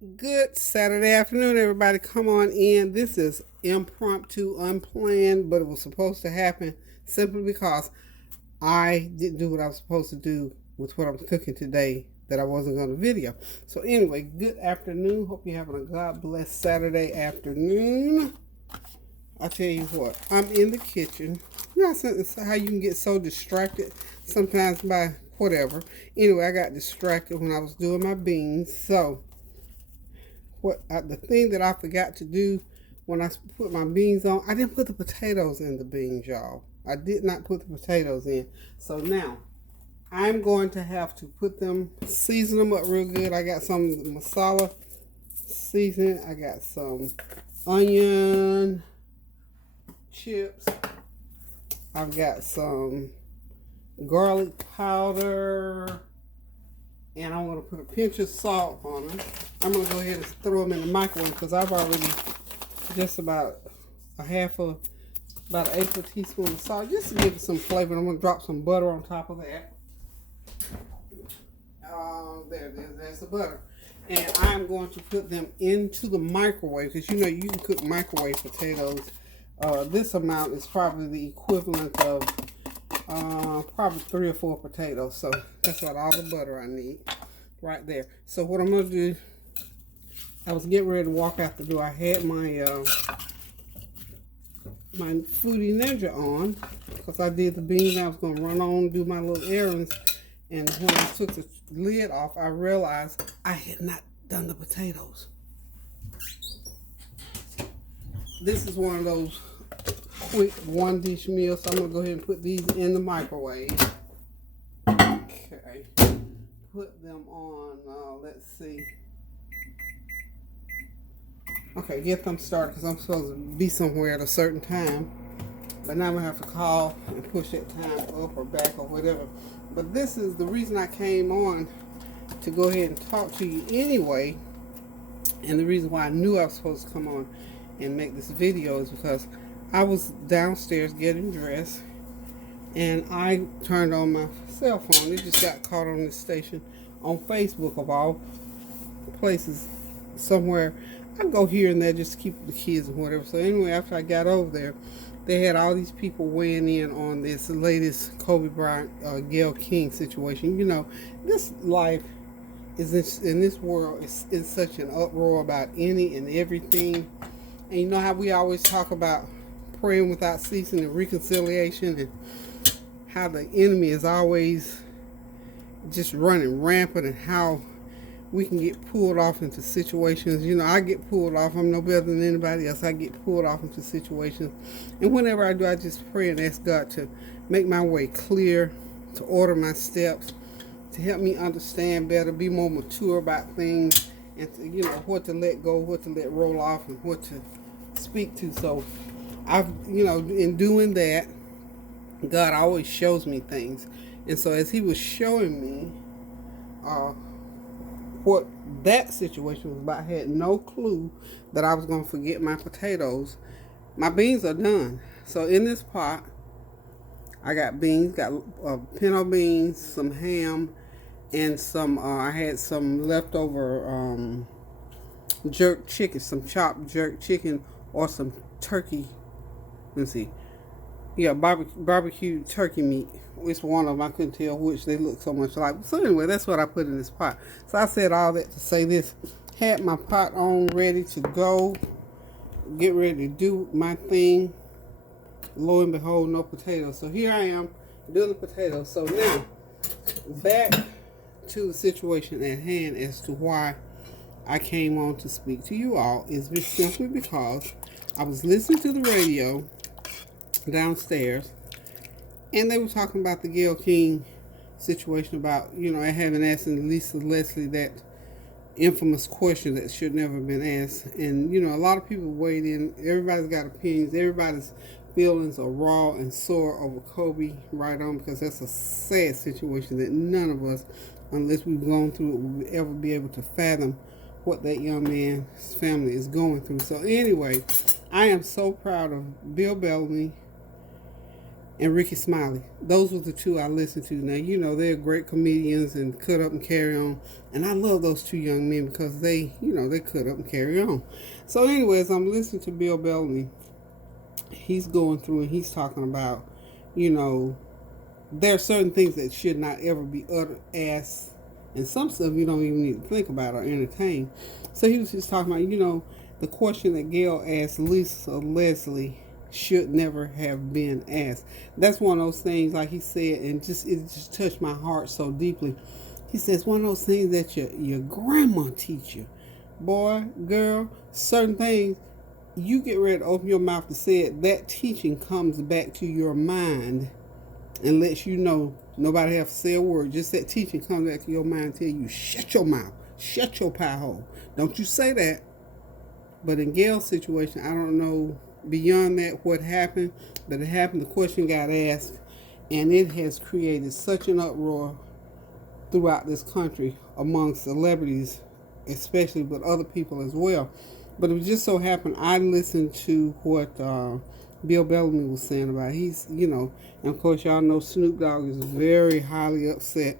Good Saturday afternoon, everybody. Come on in. This is impromptu, unplanned, but it was supposed to happen simply because I didn't do what I was supposed to do with what I was cooking today that I wasn't going to video. So, anyway, good afternoon. Hope you're having a God bless Saturday afternoon. I tell you what, I'm in the kitchen. You know how you can get so distracted sometimes by whatever. Anyway, I got distracted when I was doing my beans. So, the thing that I forgot to do when I put my beans on, I didn't put the potatoes in the beans, y'all. I did not put the potatoes in. So now I'm going to have to put them, season them up real good. I got some masala seasoning. I got some onion chips. I've got some garlic powder. And I'm going to put a pinch of salt on them. I'm going to go ahead and throw them in the microwave because I've already just about about an eighth of a teaspoon of salt just to give it some flavor. I'm going to drop some butter on top of that. There it is. There's the butter. And I'm going to put them into the microwave because you know you can cook microwave potatoes. This amount is probably the equivalent of probably 3 or 4 potatoes. So that's about all the butter I need right there. So what I'm going to do, I was getting ready to walk out the door. I had my my Foodie Ninja on because I did the beans. I was going to run on, do my little errands. And when I took the lid off, I realized I had not done the potatoes. This is one of those quick one dish meals, so I'm going to go ahead and put these in the microwave. Okay. Put them on, let's see. Okay, get them started because I'm supposed to be somewhere at a certain time. But now I'm going to have to call and push that time up or back or whatever. But this is the reason I came on to go ahead and talk to you anyway. And the reason why I knew I was supposed to come on and make this video is because I was downstairs getting dressed and I turned on my cell phone. It just got caught on this station on Facebook of all places somewhere. I go here and there just to keep the kids and whatever. So anyway, after I got over there, they had all these people weighing in on this latest Kobe Bryant, Gayle King situation. You know, this life is in this world is such an uproar about any and everything. And you know how we always talk about praying without ceasing and reconciliation, and how the enemy is always just running rampant, and how we can get pulled off into situations. You know, I get pulled off. I'm no better than anybody else. I get pulled off into situations. And whenever I do, I just pray and ask God to make my way clear, to order my steps, to help me understand better, be more mature about things, and to, you know, what to let go, what to let roll off, and what to speak to. So I've, you know, in doing that, God always shows me things. And so as he was showing me what that situation was about, I had no clue that I was going to forget my potatoes. My beans are done. So in this pot, I got beans, got pinto beans, some ham, and some, I had some leftover jerk chicken, some chopped jerk chicken, or some turkey. Let's see. Yeah, barbecue turkey meat. It's one of them. I couldn't tell which. They look so much alike. So anyway, that's what I put in this pot. So I said all that to say this. Had my pot on ready to go. Get ready to do my thing. Lo and behold, no potatoes. So here I am doing the potatoes. So now, back to the situation at hand as to why I came on to speak to you all is simply because I was listening to the radio downstairs, and they were talking about the Gayle King situation, about, you know, I haven't asked Lisa Leslie that infamous question that should never have been asked. And, you know, a lot of people weighed in. Everybody's got opinions. Everybody's feelings are raw and sore over Kobe right on, because that's a sad situation that none of us, unless we've gone through it, will ever be able to fathom what that young man's family is going through. So anyway, I am so proud of Bill Bellamy and Ricky Smiley. Those were the two I listened to. Now, you know, they're great comedians and cut up and carry on. And I love those two young men because they, you know, they cut up and carry on. So anyways, I'm listening to Bill Bellamy. He's going through and he's talking about, you know, there are certain things that should not ever be uttered as, and some stuff you don't even need to think about or entertain. So he was just talking about, you know, the question that Gail asked Lisa Leslie should never have been asked. That's one of those things, like he said, and it just touched my heart so deeply. He says one of those things that your grandma teach you. Boy, girl, certain things you get ready to open your mouth to say it, that teaching comes back to your mind and lets you know nobody have to say a word. Just that teaching comes back to your mind and tell you, shut your mouth, shut your pie hole. Don't you say that. But in Gail's situation, I don't know beyond that what happened, but it happened. The question got asked, and it has created such an uproar throughout this country among celebrities, especially, but other people as well. But it just so happened I listened to what Bill Bellamy was saying about it. He's, you know, and of course y'all know Snoop Dogg is very highly upset.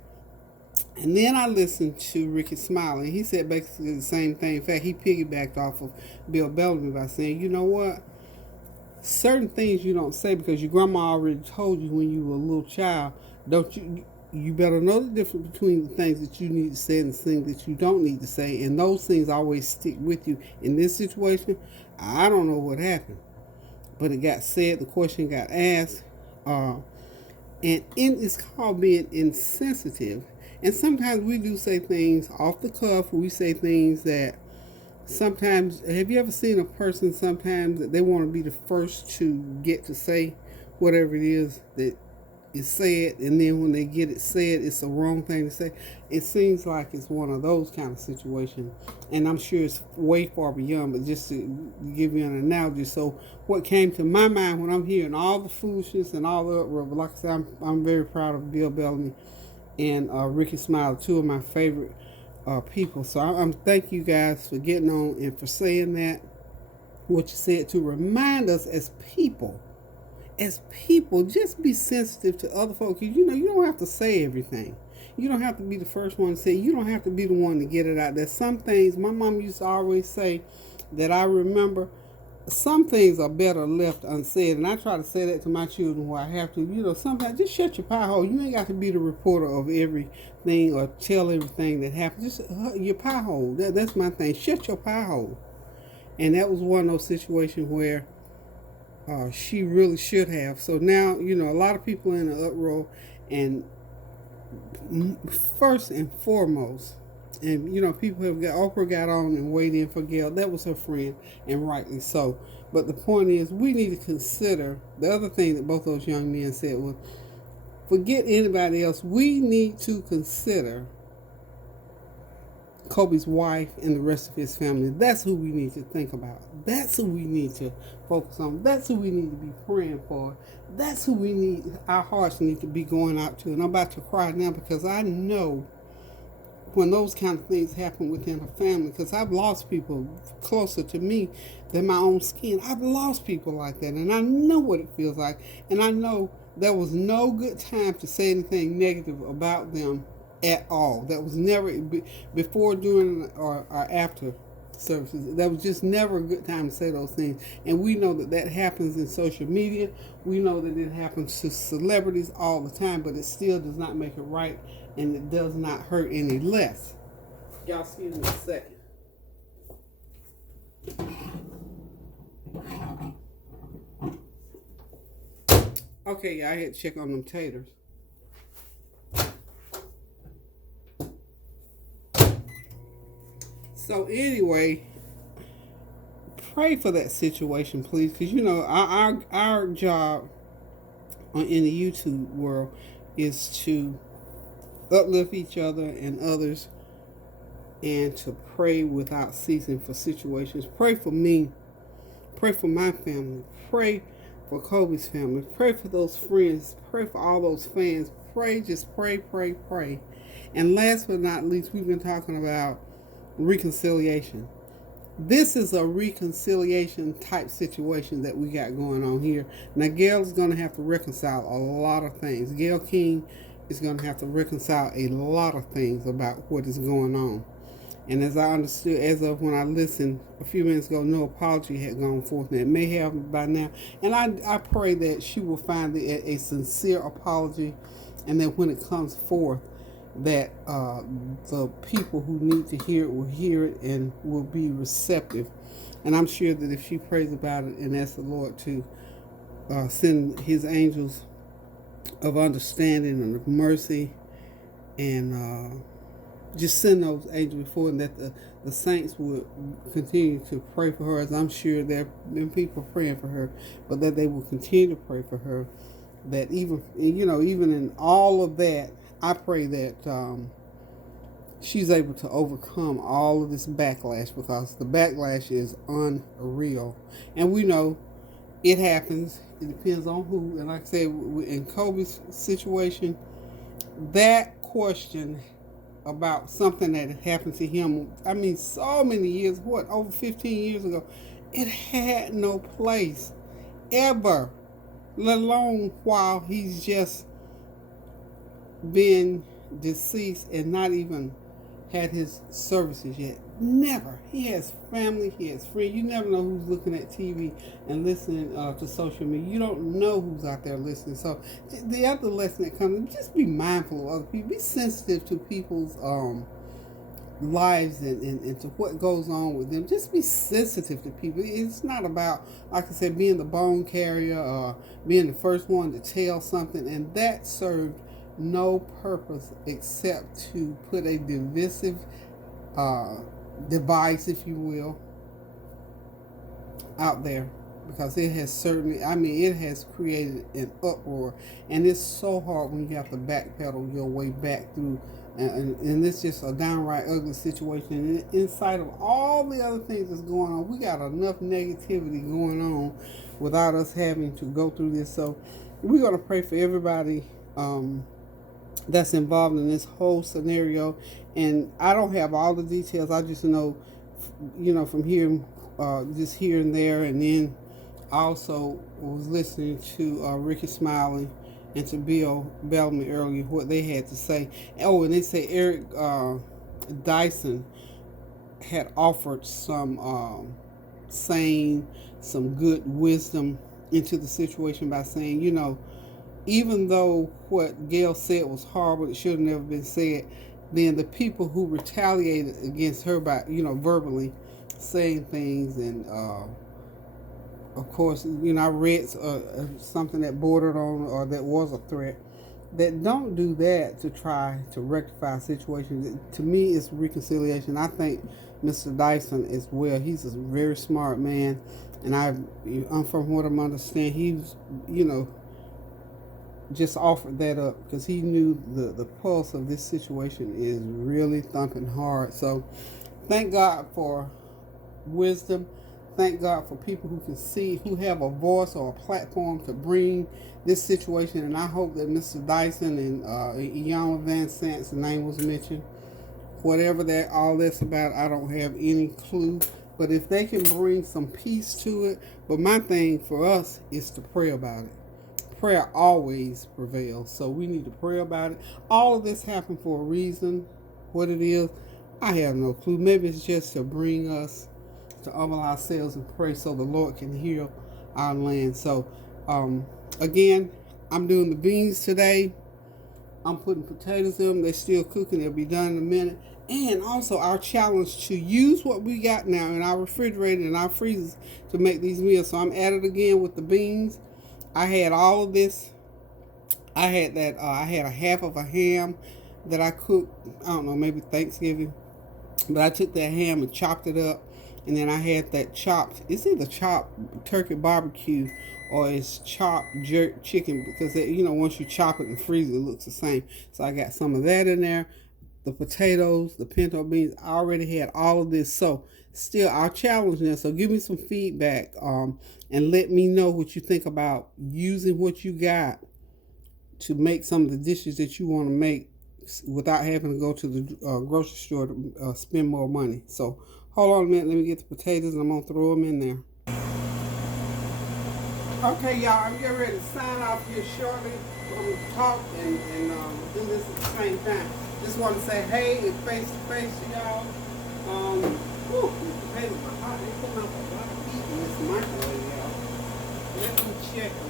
And then I listened to Ricky Smiley, and he said basically the same thing. In fact, he piggybacked off of Bill Bellamy by saying, you know what? Certain things you don't say because your grandma already told you when you were a little child. Don't you? You better know the difference between the things that you need to say and the things that you don't need to say. And those things always stick with you. In this situation, I don't know what happened. But it got said, the question got asked. And it's called being insensitive. And sometimes we do say things off the cuff. We say things that sometimes, have you ever seen a person sometimes that they want to be the first to get to say whatever it is that is said, and then when they get it said, it's the wrong thing to say? It seems like it's one of those kind of situations, and I'm sure it's way far beyond, but just to give you an analogy. So what came to my mind when I'm hearing all the foolishness and all the uproar, but like I said, I'm very proud of Bill Bellamy and Ricky Smiley, two of my favorite people. So I'm thank you guys for getting on and for saying that, what you said, to remind us as people, just be sensitive to other folks. You know, you don't have to say everything. You don't have to be the first one to say it. You don't have to be the one to get it out. There's some things, my mom used to always say that I remember, some things are better left unsaid. And I try to say that to my children where I have to. You know, sometimes just shut your pie hole. You ain't got to be the reporter of everything or tell everything that happens. Just your pie hole. That's my thing. Shut your pie hole. And that was one of those situations where she really should have. So now, you know, a lot of people in the uproar, and first and foremost, and you know, people have got, Oprah got on and weighed in for Gail. That was her friend, and rightly so. But the point is, we need to consider the other thing that both those young men said was, forget anybody else. We need to consider Kobe's wife and the rest of his family. That's who we need to think about. That's who we need to focus on. That's who we need to be praying for. That's who we need, our hearts need to be going out to. And I'm about to cry now because I know when those kind of things happen within a family, because I've lost people closer to me than my own skin. I've lost people like that, and I know what it feels like. And I know there was no good time to say anything negative about them at all. That was never before, during, or after services. That was just never a good time to say those things. And we know that happens in social media. We know that it happens to celebrities all the time, but it still does not make it right, and it does not hurt any less. Y'all excuse me a second. Okay, yeah, I had to check on them taters. So anyway, pray for that situation, please, because you know our job in the YouTube world is to uplift each other and others, and to pray without ceasing for situations. Pray for me. Pray for my family. Pray for Kobe's family. Pray for those friends. Pray for all those fans. Pray, just pray, pray, pray. And last but not least, we've been talking about reconciliation. This is a reconciliation type situation that we got going on here. Now, Gail is going to have to reconcile a lot of things. Gail King is going to have to reconcile a lot of things about what is going on. And as I understood, as of when I listened a few minutes ago, no apology had gone forth, and it may have by now. And I pray that she will find a sincere apology, and that when it comes forth, that the people who need to hear it will hear it and will be receptive. And I'm sure that if she prays about it and asks the Lord to send his angels of understanding and of mercy, and just send those angels before, and that the saints would continue to pray for her, as I'm sure there have been people praying for her, but that they will continue to pray for her, that even in all of that, I pray that she's able to overcome all of this backlash, because the backlash is unreal. And we know it happens. It depends on who. And like I said, in Kobe's situation, that question about something that had happened to him, I mean, so many years, over 15 years ago, it had no place ever, let alone while he's just been deceased and not even had his services yet. Never. He has family, he has friends. You never know who's looking at TV and listening to social media. You don't know who's out there listening. So the other lesson that comes, just be mindful of other people. Be sensitive to people's lives and to what goes on with them. Just be sensitive to people. It's not about, like I said, being the bone carrier or being the first one to tell something. And that served no purpose except to put a divisive device, if you will, out there, because it has certainly, it has created an uproar, and it's so hard when you have to backpedal your way back through, and it's just a downright ugly situation. And inside of all the other things that's going on, we got enough negativity going on without us having to go through this. So we're going to pray for everybody that's involved in this whole scenario. And I don't have all the details. I just know, from here, just here and there. And then I also was listening to Ricky Smiley and to Bill Bellamy earlier, what they had to say. Oh, and they say Eric Dyson had offered some saying some good wisdom into the situation by saying, even though what Gail said was horrible, it should have never been said, then the people who retaliated against her by, verbally saying things, and of course, I read something that bordered on, or that was a threat, that don't do that to try to rectify a situation. To me, it's reconciliation. I think Mr. Dyson as well, he's a very smart man, and from what I'm understanding, he's, just offered that up because he knew the pulse of this situation is really thumping hard. So thank God for wisdom. Thank God for people who can see, who have a voice or a platform to bring this situation. And I hope that Mr. Dyson and Iyanla Vanzant's name was mentioned. Whatever all that's about, I don't have any clue. But if they can bring some peace to it, but my thing for us is to pray about it. Prayer always prevails, so we need to pray about it. All of this happened for a reason. What it is, I have no clue. Maybe it's just to bring us to humble ourselves and pray so the Lord can heal our land. So, again, I'm doing the beans today. I'm putting potatoes in them. They're still cooking. They'll be done in a minute. And also our challenge to use what we got now in our refrigerator and our freezers to make these meals. So I'm at it again with the beans. I had all of this. I had I had a half of a ham that I cooked, I don't know, maybe Thanksgiving. But I took that ham and chopped it up. And then I had that chopped, it's either chopped turkey barbecue or it's chopped jerk chicken, because once you chop it and freeze it, it looks the same. So I got some of that in there. The potatoes, the pinto beans, I already had all of this. So still our challenge now. So give me some feedback and let me know what you think about using what you got to make some of the dishes that you want to make without having to go to the grocery store to spend more money. So Hold on a minute. Let me get the potatoes. I'm going to throw them in there. Okay, y'all. I'm getting ready to sign off here shortly. I'm going to talk and do this at the same time. Just want to say, hey, face to face to y'all. Whew, these potatoes are hot. They put out a lot of heat in this microwave, y'all. Let me check them.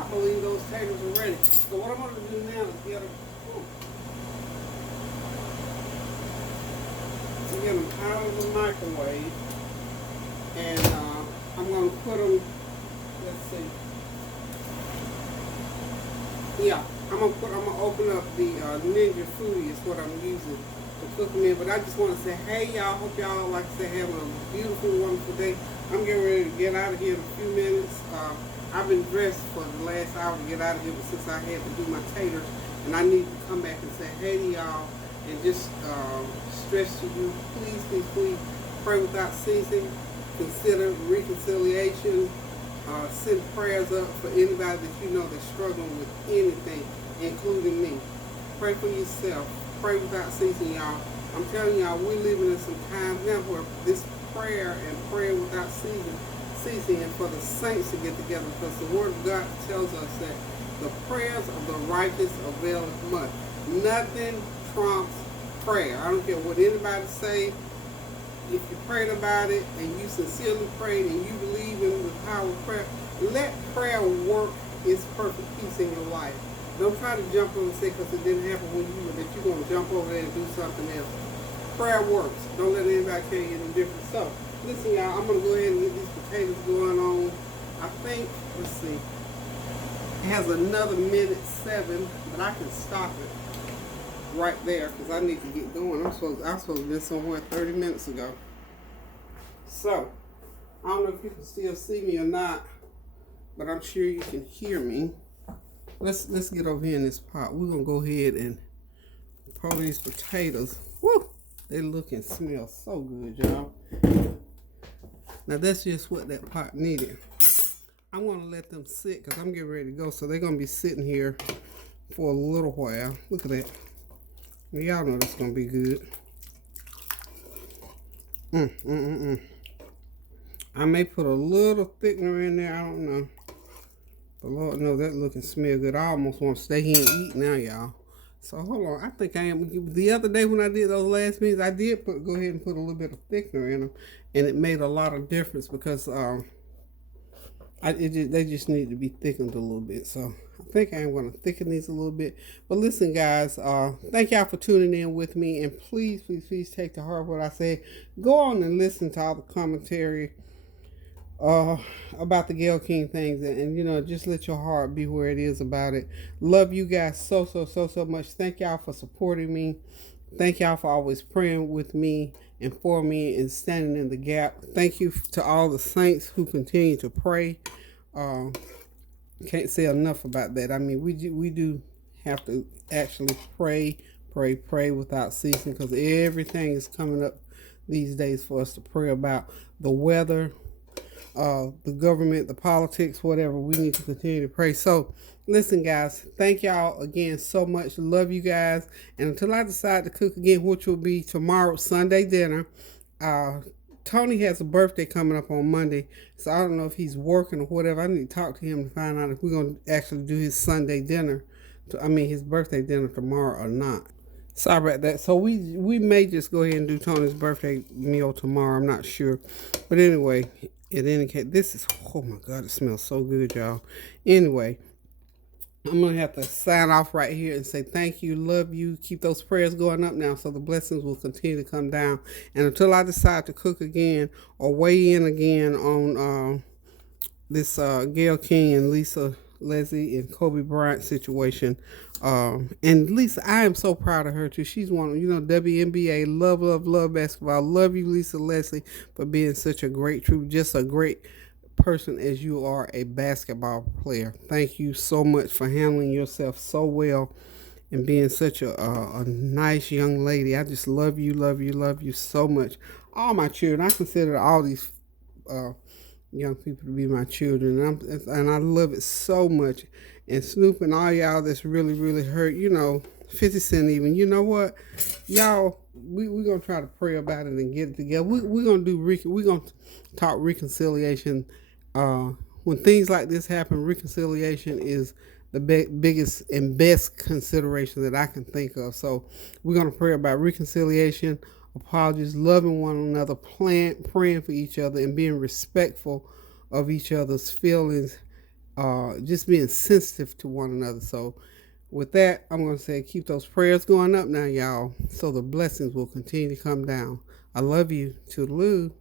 I believe those taters are ready. So what I'm going to do now is get them, out of the microwave, and I'm going to put them, let's see. Yeah, I'm gonna open up the Ninja Foodi is what I'm using to cook them in. But I just want to say, hey y'all, hope y'all, like I said, having a beautiful, wonderful day. I'm getting ready to get out of here in a few minutes. I've been dressed for the last hour to get out of here, but since I had to do my taters, and I need to come back and say hey to y'all, and just stress to you, please, please, please pray without ceasing. Consider reconciliation. Send prayers up for anybody that you know that's struggling with anything, including me. Pray for yourself. Pray without ceasing, y'all. I'm telling y'all, we're living in some times now where this prayer and prayer without ceasing, and for the saints to get together, because the Word of God tells us that the prayers of the righteous avail much. Nothing trumps prayer. I don't care what anybody say. If you prayed about it and you sincerely prayed and you believe in the power of prayer, let prayer work its perfect peace in your life. Don't try to jump over and say because it didn't happen when you were that you're going to jump over there and do something else. Prayer works. Don't let anybody tell you any different. So, listen, y'all, I'm going to go ahead and get these potatoes going on. I think, let's see, it has another 1:07, but I can stop it right there because I need to get going. I was supposed to be somewhere 30 minutes ago. So, I don't know if you can still see me or not, but I'm sure you can hear me. Let's get over here in this pot. We're gonna go ahead and pour these potatoes. Woo! They look and smell so good, y'all. Now that's just what that pot needed. I'm gonna let them sit because I'm getting ready to go. So they're gonna be sitting here for a little while. Look at that. Y'all know that's gonna be good. I may put a little thickener in there. I don't know. But Lord knows that look and smell good. I almost want to stay here and eat now, y'all. So hold on. I think I am. The other day when I did those last meals, I did go ahead and put a little bit of thickener in them, and it made a lot of difference because they just need to be thickened a little bit. So I think I am going to thicken these a little bit. But listen, guys, thank y'all for tuning in with me. And please, please, please take to heart what I say. Go on and listen to all the commentary about the Gayle King things. And, you know, just let your heart be where it is about it. Love you guys so much. Thank y'all for supporting me. Thank y'all for always praying with me and for me and standing in the gap. Thank you to all the saints who continue to pray. Can't say enough about that. I mean, we do have to actually pray without ceasing, because everything is coming up these days for us to pray about. The weather, the government, the politics, whatever. We need to continue to pray. So, listen, guys, thank y'all again so much. Love you guys. And until I decide to cook again, which will be tomorrow, Sunday dinner, Tony has a birthday coming up on Monday, so I don't know if he's working or whatever. I need to talk to him to find out if we're going to actually do his Sunday dinner, his birthday dinner tomorrow or not. Sorry about that. So we may just go ahead and do Tony's birthday meal tomorrow. I'm not sure. But anyway, in any case, this is, oh my God, it smells so good, y'all. Anyway, I'm going to have to sign off right here and say thank you, love you. Keep those prayers going up now so the blessings will continue to come down. And until I decide to cook again or weigh in again on this Gayle King and Lisa Leslie and Kobe Bryant situation. And Lisa, I am so proud of her too. She's one, WNBA, love basketball. Love you, Lisa Leslie, for being such a great just a great person as you are a basketball player. Thank you so much for handling yourself so well and being such a nice young lady. I just love you so much. All my children, I consider all these young people to be my children, and I love it so much. And Snoop and all y'all that's really hurt, 50 Cent even. You know what? Y'all, we going to try to pray about it and get it together. We're going to we're going to talk reconciliation. When things like this happen, reconciliation is the biggest and best consideration that I can think of. So we're going to pray about reconciliation, apologies, loving one another, praying for each other, and being respectful of each other's feelings, just being sensitive to one another. So with that, I'm going to say keep those prayers going up now, y'all, so the blessings will continue to come down. I love you. Toodaloo.